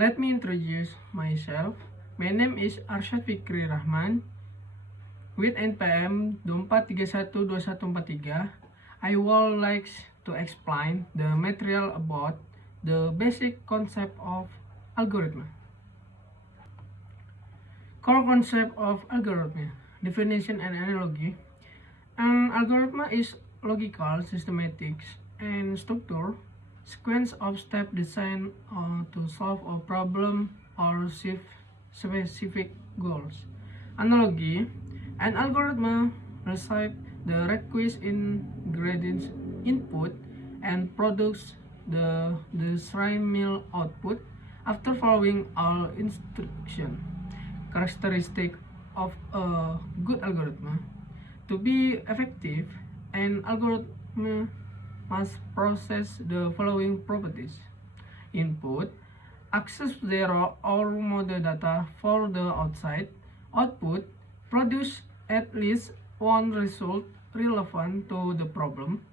Let me introduce myself. My name is Arsyad Fikri Rahman with NPM 24312143. I would like to explain the material about the basic concept of algorithm. Core concept of algorithm, definition and analogy. An algorithm is logical, systematic, and structured sequence of steps designed to solve a problem or achieve specific goals. Analogy: an algorithm receives the requisite ingredients input and produces the desired output after following all instructions. Characteristic of a good algorithm: to be effective, an algorithm must possess the following properties. Input: access zero or model data for the outside. Output: produce at least one result relevant to the problem.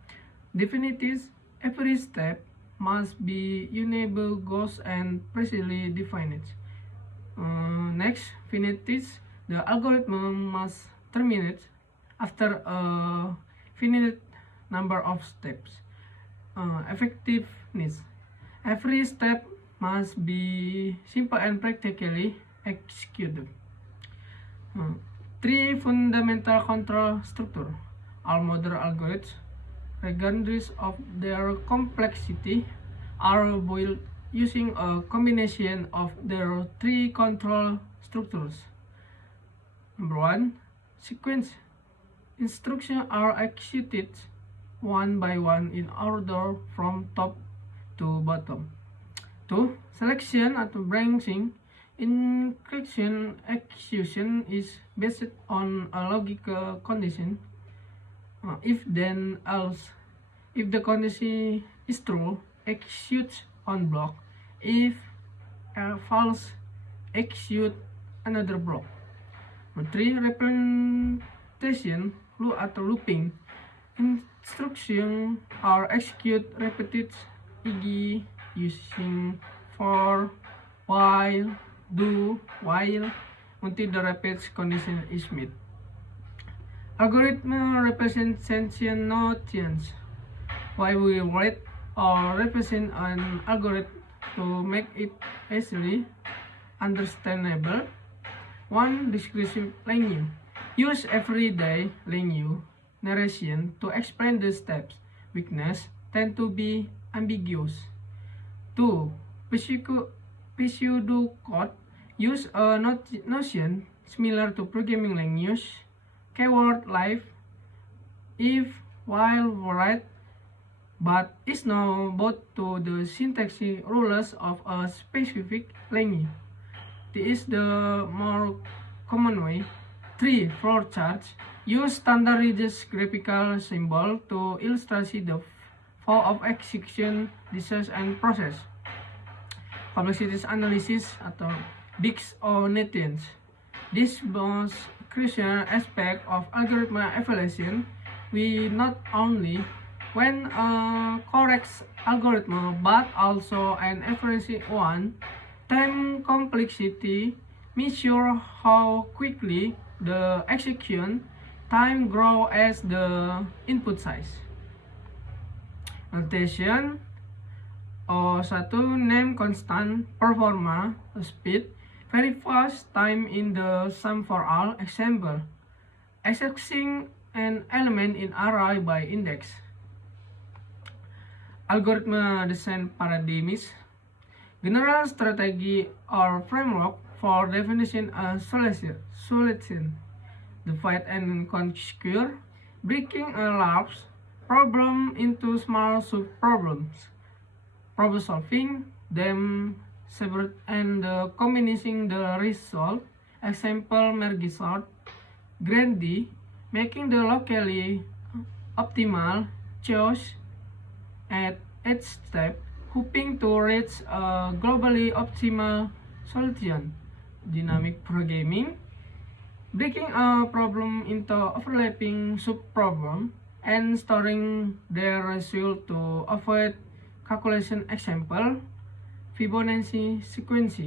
Definities: every step must be unique, goals, and precisely defined. Next, finities: the algorithm must terminate after a finite number of steps. Effectiveness: every step must be simple and practically executed. Three fundamental control structure. All modern algorithms, regardless of their complexity, are built using a combination of their three control structures. Number one, sequence. Instructions are executed one by one in order from top to bottom. 2. Selection atau branching. Instruction execution is based on a logical condition. If then else. If the condition is true, execute on block. If false, execute another block. 3. Repetition atau looping. Instructions are executed repeated, e.g. using for, while, do, while, until the repeat condition is met. Algorithm representation notions. Why we write or represent an algorithm to make it easily understandable. 1. Descriptive language. Use everyday language narration to explain the steps. Weakness tend to be ambiguous. 2. Pseudocode. Use a notion similar to programming language. Keyword live if while write, but is not both to the syntax rules of a specific language. This is the more common way. 3. Flowcharts. Use standardized graphical symbol to illustrate the flow of execution, design, and process. Complexity analysis atau Biggs or Netens. This most crucial aspect of algorithm evaluation. We not only when a correct algorithm but also an efficient one. Time complexity measure how quickly the execution time grow as the input size. Notation O1 name constant performa speed very fast time in the sum for all. Example: accessing an element in array by index. Algorithm design paradigms. General strategy or framework for definition a solution. Divide and conquer. Breaking a large problem into small sub-problems. Problem solving them separate and combining the result. Example: merge sort. Grandly making the locally optimal choice at each step, hoping to reach a globally optimal solution. Dynamic programming. Breaking a problem into overlapping sub-problems and storing their result to avoid calculation. Example: Fibonacci sequence.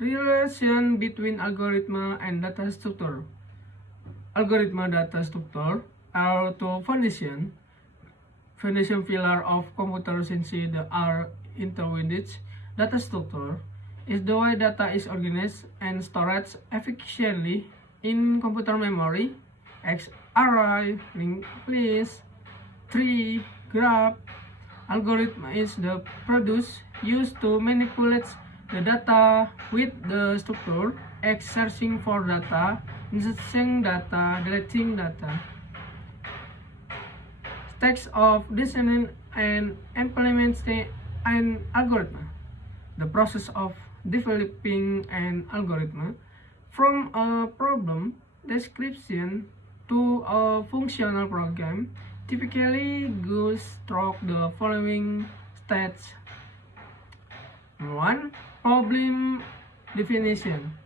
Relation between algorithm and data structure. Algorithm data structure are two foundation pillar of computer science that are intertwined. Data structure is the way data is organized and stored efficiently in computer memory, X array, linked list, tree, graph. Algorithm is the produce used to manipulate the data with the structure, X searching for data, inserting data, deleting data. Steps of designing and implementing an algorithm. The process of developing an algorithm from a problem description to a functional program typically goes through the following steps. 1. Problem definition.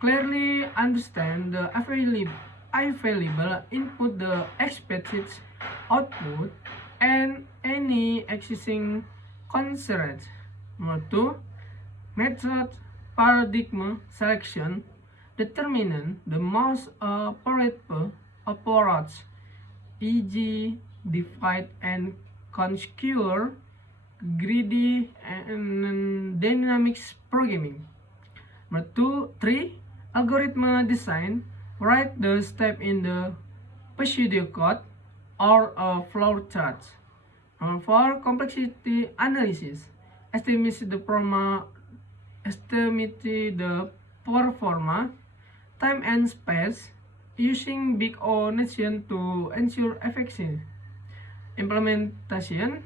Clearly understand the available input, the expected output, and any existing constraints. Number 2. Method paradigm selection. Determine the most appropriate approach, e.g. divide and conquer, greedy, and dynamics programming. Number 3. Algorithm design. Write the step in the pseudocode or a flowchart. Number 4. Complexity analysis. Estimate the performance, time and space using big O notation to ensure efficiency. Implementation.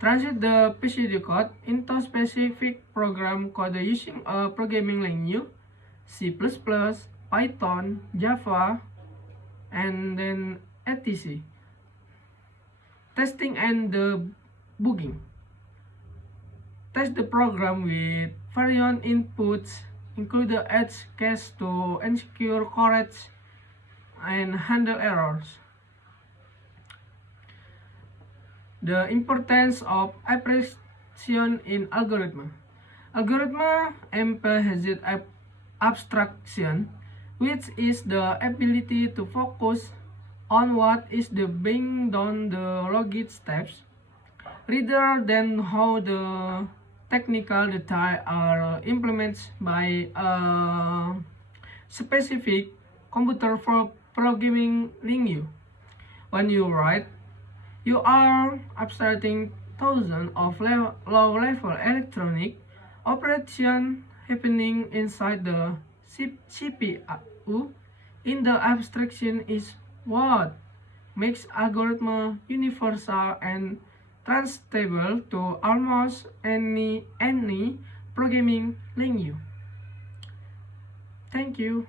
Translate the pseudocode into specific program code using a programming language, C++, Python, Java, and then etc. Testing and debugging. Test the program with various inputs, include the edge case to ensure correct and handle errors. The importance of abstraction in algorithm. Algorithm emphasizes abstraction, which is the ability to focus on what is being done the logic steps, rather than how the technical details are implemented by a specific computer programming language. When you write, you are abstracting thousands of low-level electronic operations happening inside the CPU. In the abstraction is what makes algorithm universal and translatable to almost any programming language. Thank you.